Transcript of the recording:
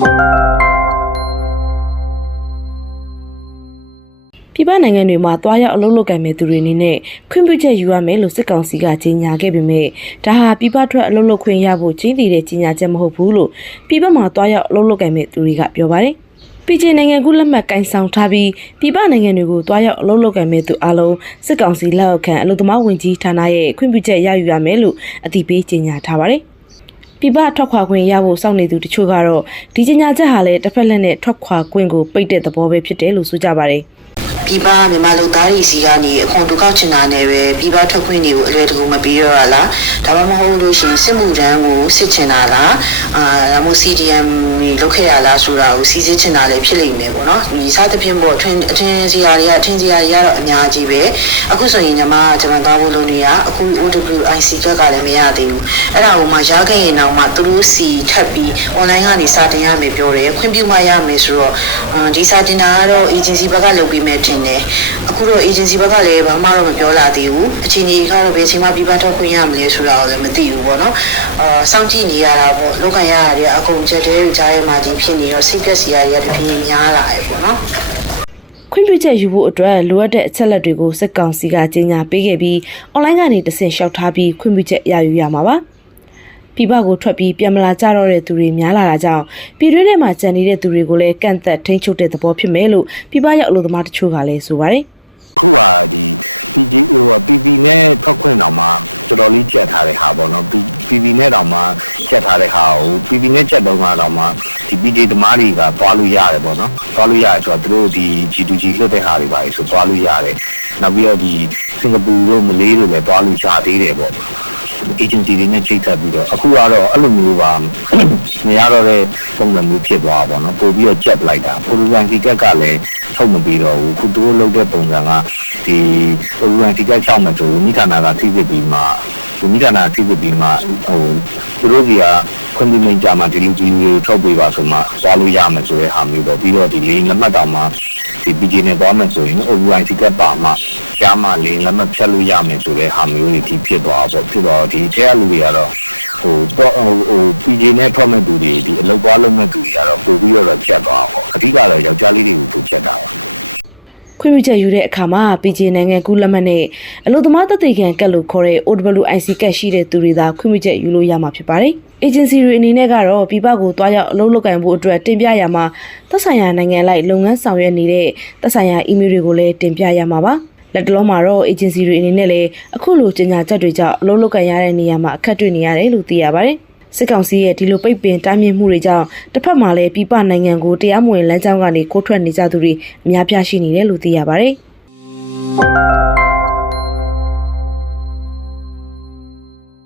ပြည်ပနိုင်ငံတွေမှာတွားရောက်အလုပ်လုပ်ကင်မဲ့သူတွေအနေနဲ့ခွင့်ပြုချက်ယူရမယ်လို့စစ်ကောင်စီကကြေညာခဲ့ပေမဲ့ဒါဟာပြည်ပထွက်အလုပ်လုပ်ခွင့်ရဖို့ကြီးတည်တဲ့ကြေညာချက်မဟုတ်ဘူးလို့ပြည်ပမှာတွားရောက်အလုပ်လုပ်ကင်မဲ့သူတွေကပြောပါတယ်။ PJ နိုင်ငံကူလက်မှတ်ကင်ဆောင်ထားပြီးပြည်ပနိုင်ငံတွေကိုတွားရောက်အလုပ်လုပ်ကင်မဲ့သူအလုံးစစ်ကောင်စီလက်အောက်ခံအလုပ်သမားဝင်ကြီးဌာနရဲ့ခွင့်ပြုချက်ရယူရမယ်လို့အတည်ပြုကြေညာထားပါတယ်။ ပြပထွက်ခွာခွင့်ရဖို့စောင့်နေသူတချို့ကတော့ဒီကြေညာချက်ဟာလည်းတစ်ဖက်လက်နဲ့ထွက်ခွာခွင့်ကိုပိတ်တဲ့သဘောပဲဖြစ်တယ်လို့ဆိုကြပါတယ် ပြည်ပမြန်မာလူသားတွေစီကနေအခွန်ဒုက္ခချင်တာနဲ့ပဲပြည်ပထွက်ခွင့်တွေကိုအလွယ်တကူမပြီးတော့တာလားဒါမှမဟုတ်လို့ရှိရင်စစ်မှုထမ်းကိုစစ်ချင်တာလားအာဒါမှမဟုတ် CDM လောက်ခဲ့ရလားဆိုတာကိုစီစစ်ချင်တာလည်းဖြစ်လိမ့်မယ်ပေါ့နော်ဒီစားသဖြင့်ပေါ့အထင်အထင်စီရာတွေကထင်စီရာတွေကတော့အများကြီးပဲအခုဆိုရင်ညီမကကျွန်မသွားဖို့လုပ်နေတာအခု OWIC ကကလည်းမရသေးဘူးအဲ့ဒါကိုမှရခဲ့ရင်တော့မှသူတို့စီထပ်ပြီး online ကနေစာတင်ရမယ်ပြောတယ်ခွင့်ပြုမှရမယ်ဆိုတော့အာဒီစာတင်တာကတော့ agency ဘက်ကလုပ်ပြီးမယ်ထင်တယ်အခုတော့ agency ဘက်ကလည်းဘာမှတော့မပြောလာသေးဘူးအချိန်ကြီးကတော့ဘယ်အချိန်မှပြီးပန်းထုတ်ခွင့်ရမလဲဆိုတာကိုလည်းမသိဘူးပေါ့နော်အာစောင့်ကြည့်နေရတာပေါ့လောကန်ရတာတွေအကုန်ချက်တဲ့ကြားထဲမှာဒီဖြစ်နေတော့စိတ်ကစီရရဲ့တပြင်းများလာတယ်ပေါ့နော်ခွင့်ပြုချက်ယူဖို့အတွက်လိုအပ်တဲ့အချက်လက်တွေကိုစစ်ကောင်စီကကြေညာပေးခဲ့ပြီးအွန်လိုင်းကနေတဆင့်လျှောက်ထားပြီးခွင့်ပြုချက်ရယူရမှာပါ ပြည်ပကိုထွက်ပြီးပြန်မလာကြတော့တဲ့သူတွေများလာတာကြောင့်ပြည်တွင်းထဲမှာကြံနေတဲ့သူတွေကိုလည်းကန့်သက်ထိန်းချုပ်တဲ့သဘောဖြစ်မယ်လို့ပြည်ပရောက်အလို့သမားတချို့ကလည်းဆိုပါတယ်ခုကဒီ PG ဟို PP နဲ့ထွက်ခွင့်တော့မှတော်တော်လေးကြက်ထားတဲ့ဟာပေါ့နော် PP နဲ့တော့မှကြက်ထားတဲ့ဟာကို PP နဲ့ကြက်တော့မှတော့မှဒီ PG သမားတွေကသွားလို့ရတယ်ပေါ့နော်သွားလို့ရတယ်ဆိုတော့သူတို့ဒီ G2G လွတ်တဲ့ဟာတွေပါဆိုသွားလို့ရတယ်နောက်ပြီးတော့ဒီစင်ကာပူတို့မလေးတို့လည်းသွားလို့ရသေးတယ်ပေါ့ agency တွေနဲ့ချိတ်ဆက်ပြီးတော့အခုကတော့အဲ့လိုမျိုးပါမရတော့တဲ့ပုံစံမျိုးဖြစ်သွားပါတော့ပို့ပြီးတော့ကြက်လိုက်တာပိုလန်တီကက်ကလည်းထုတ်မပြီးတော့ဘူးခုသူတို့လုပ်တဲ့ပုံစံကဒီပိုလန်တီကက်ချောက်မှဆိုမိခန္ဓာကသိသိပြီးမှဒီမိခန္ဓာသိသိပြီးမှဟိုသူတို့ကြီးကခွင့်ပြုမိန်ကြမှာဒီလူကြီးတွေထုတ်ပေးပါဆိုမှသွားလို့ရမယ်ဆိုတဲ့ဟာမျိုးပေါ့ပြီးတော့ဒီလေးလက်မှတ်တော်မှာဒီ PG နဲ့သွားမယ်ဆိုရင် OUI တီကက်ပါမှ ရှားမှလေးလက်မှတ်ဖြတ်လို့ရမယ်ဆိုတဲ့ဟာမျိုးတွေဒီဖြစ်သွားပေါ့ဖြစ်တော့ဒီထဲကလူတွေကတော့ဟိုတော့ဟိုဟို PG နဲ့ထွက်မဲ့သူတွေဒီအလုပ်သွားလုပ်မဲ့သူတွေကတော့ပို့ပြီးတော့ချက်သွားပေါ့အဓိကတော့ယောက်ျားလေးတွေကိုပို့ချက်တာပါခွင့်ပြုချက်ယူတဲ့အခါမှာ PJ နိုင်ငံကူးလက်မှတ်နဲ့အလို့သမားတသိခံကတ်လို့ခေါ်တဲ့ OWIC ကတ်ရှိတဲ့သူတွေသာခွင့်ပြုချက်ယူလို့ရမှာဖြစ်ပါတယ်။ agency တွေအနေနဲ့ကတော့ပြည်ပကိုတွားရောက်အလုပ်လုပ်ကင်ဖို့အတွက်တင်ပြရမှာသက်ဆိုင်ရာနိုင်ငံလိုက်လုပ်ငန်းဆောင်ရွက်နေတဲ့သက်ဆိုင်ရာ email တွေကိုလည်းတင်ပြရမှာပါ။ လက်တလုံးမှာတော့ agency တွေအနေနဲ့လည်းအခုလိုကြေညာချက်တွေကြောင့်အလုပ်လုပ်ကင်ရတဲ့နေရာမှာအခက်တွေ့နေရတယ်လို့သိရပါတယ်။စစ်ကောင်စီရဲ့ဒီလိုပိတ်ပင်တားမြစ်မှုတွေကြောင့်တစ်ဖက်မှာလည်းပြည်ပနိုင်ငံကိုတရားမဝင်လမ်းကြောင်းကနေခိုးထွက်နေကြသူတွေအများပြားရှိနေတယ်လို့သိရပါတယ်။